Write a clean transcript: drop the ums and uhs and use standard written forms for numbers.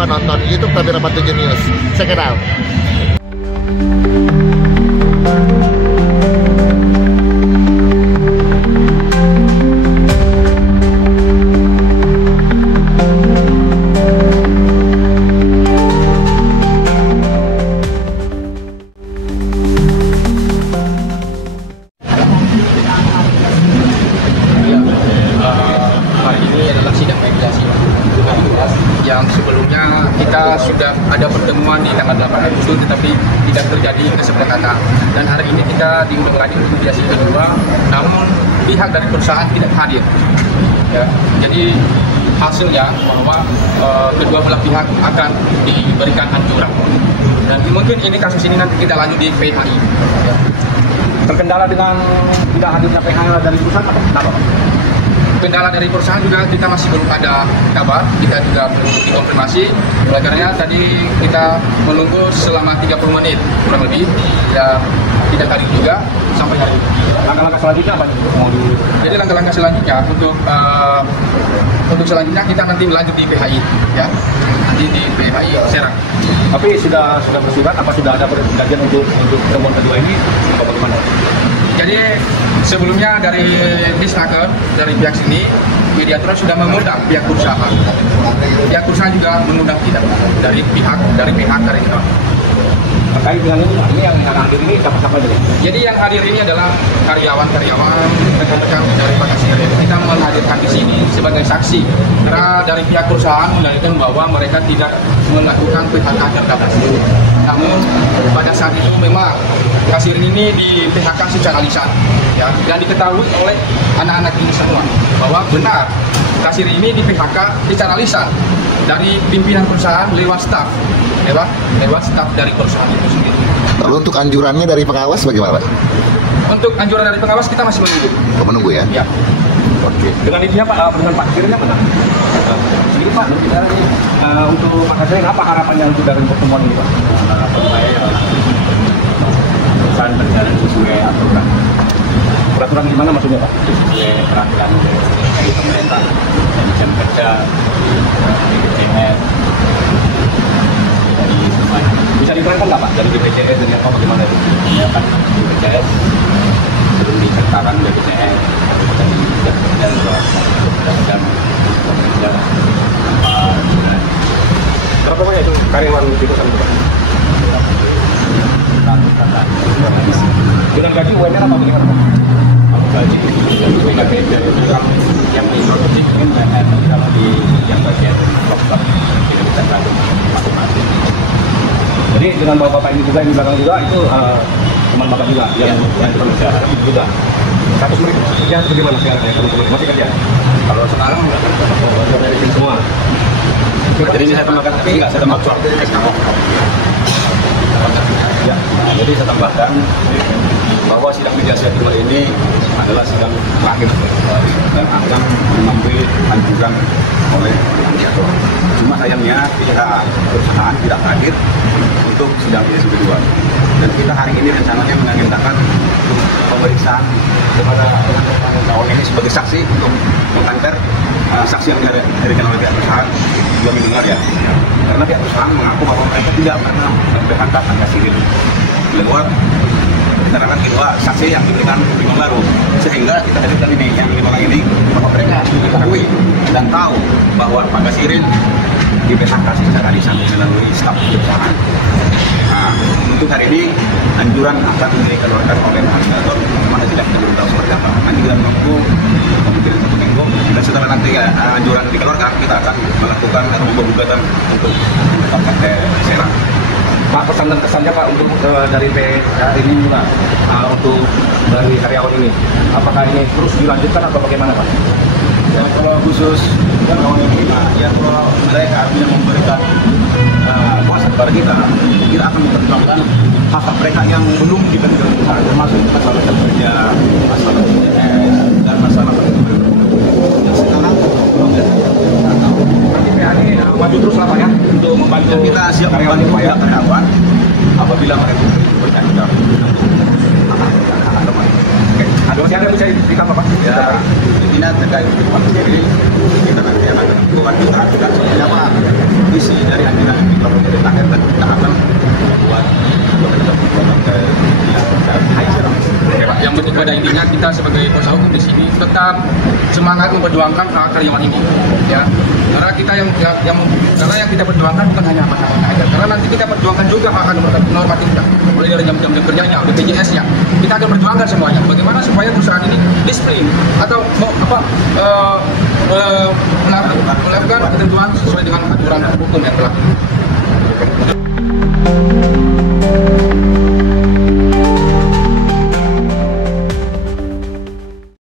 coba nonton YouTube Tabira 47 News. Check it out. Yang sebelumnya kita sudah ada pertemuan di tanggal 8 Agustus tetapi tidak terjadi kesepakatan, dan hari ini kita diundang lagi untuk mediasi kedua, namun pihak dari perusahaan tidak hadir ya. Jadi hasilnya bahwa kedua belah pihak akan diberikan anjuran, dan mungkin ini kasus ini nanti kita lanjut di PHI ya. Terkendala dengan tidak hadirnya PH dari perusahaan atau kenapa? Kendala dari perusahaan juga kita masih belum ada kabar, kita juga belum dikonfirmasi. Oleh karenanya tadi kita menunggu selama 30 menit kurang lebih, dan tidak hadir juga sampai hari ini. Langkah-langkah selanjutnya apa? Jadi langkah-langkah selanjutnya untuk selanjutnya kita nanti lanjut di PHI ya, nanti di PHI Serang. Tapi sudah bersurat, apa sudah ada perjanjian untuk pertemuan kedua ini atau bagaimana? Jadi sebelumnya dari Disnaker, dari pihak sini, mediator sudah mengundang pihak perusahaan. Pihak perusahaan juga mengundang kita dari pihak kita. Terkait dengan ini yang hadir ini siapa-siapa aja? Jadi yang hadir ini adalah karyawan-karyawan rekan-rekan dari Pakasirin. Kita menghadirkan di sini sebagai saksi karena dari pihak perusahaan mendalilkan bahwa mereka tidak melakukan PHK terbatas. Namun pada saat itu memang Kasirin ini di PHK secara lisan ya, dan diketahui oleh anak-anak ini semua bahwa benar Kasirin ini di PHK secara lisan dari pimpinan perusahaan lewat staf. Lewat staf dari perusahaan itu sendiri. Lalu untuk anjurannya dari pengawas bagaimana, Pak? Untuk anjuran dari pengawas kita masih menunggu. Menunggu ya? Ya. Oke. Dengan intinya Pak, dengan Pak Kasirinnya mana? Jadi Pak, untuk Pak Kasirin apa harapannya untuk dari pertemuan ini Pak? Harapan saya perusahaan berjalan sesuai aturan. Peraturan gimana maksudnya Pak? Sesuai peraturan dari pemerintah, dari jam kerja, dari BPJS, dari semuanya. Bisa diterangkan nggak Pak dari BPJS dan apa bagaimana itu? Ya kan BPJS belum disertakan BPJS dari jam kerja jam kerja Berapa banyak itu karyawan di perusahaan itu Pak? Dengan gaji UMR apa bagaimana Pak? Gaji beda itu yang diproduksi mungkin kalau di yang bagian blok-blok tidak bisa lalu masing-masing. Jadi dengan bapak ini juga yang di belakang juga itu teman bapak juga yang bekerja juga. Status mereka kerja bagaimana sekarang ya? Masih kerja? Kalau sekarang dari semua. jadi ini saya tambahkan enggak, saya tambahkan ya, jadi saya tambahkan bahwa sidang mediasi kedua ini adalah sidang terakhir dan akan mengambil anjuran oleh mediator. Cuma sayangnya pihak perusahaan tidak hadir untuk sidang mediasi kedua, dan kita hari ini rencananya mengagendakan pemeriksaan kepada kawan ini sebagai saksi untuk menghantar saksi yang dihadirkan oleh pihak perusahaan juga mendengar ya, karena pihak perusahaan mengaku bahwa mereka tidak pernah PHK Kasirin lewat keterangan kedua saksi yang diberikan prima baru, sehingga kita hadirkan ini yang 5 orang ini bahwa mereka mengetahui dan tahu bahwa Pak Kasirin di PHK secara lisan melalui staf perusahaan. Nah, untuk hari ini anjuran akan dikeluarkan oleh mediator, mana tidak kita belum tahu seperti apa. Nanti kita menunggu mungkin 1 minggu, dan setelah nanti anjuran dikeluarkan kita akan melakukan atau membuat gugatan untuk menetapkan Serang. Pak, pesan dan kesannya Pak untuk dari PH ini juga untuk dari karyawan ini, apakah ini terus dilanjutkan atau bagaimana Pak? Ya, kalau khusus karyawan ini, ya kalau mereka yang memberikan kuasa kepada kita akan memperjuangkan hak mereka yang belum diberikan perusahaan, termasuk masalah kerja, masalah BPJS, dan masalah yang sekarang belum Nanti PH ini maju terus lah Pak ya untuk membantu kita siap membantu karyawan apabila mereka memberikan kita. Masih ada yang bisa ditambah Pak? Ya, intinya terkait kehidupan sendiri, kita nanti akan buat kita seperti apa visi dari anjuran yang kita pemerintahkan, dan kita akan membuat Oke, Pak. Yang penting pada intinya kita sebagai kuasa hukum di sini tetap semangat memperjuangkan hak karyawan ini, ya. Karena kita karena yang kita perjuangkan bukan hanya masalah aja. Karena nanti kita perjuangkan juga hak normatif kita, mulai dari jam-jam kerjanya, BPJS-nya. Kita akan perjuangkan semuanya. Bagaimana supaya perusahaan ini disiplin atau melakukan ketentuan sesuai dengan aturan hukum yang telah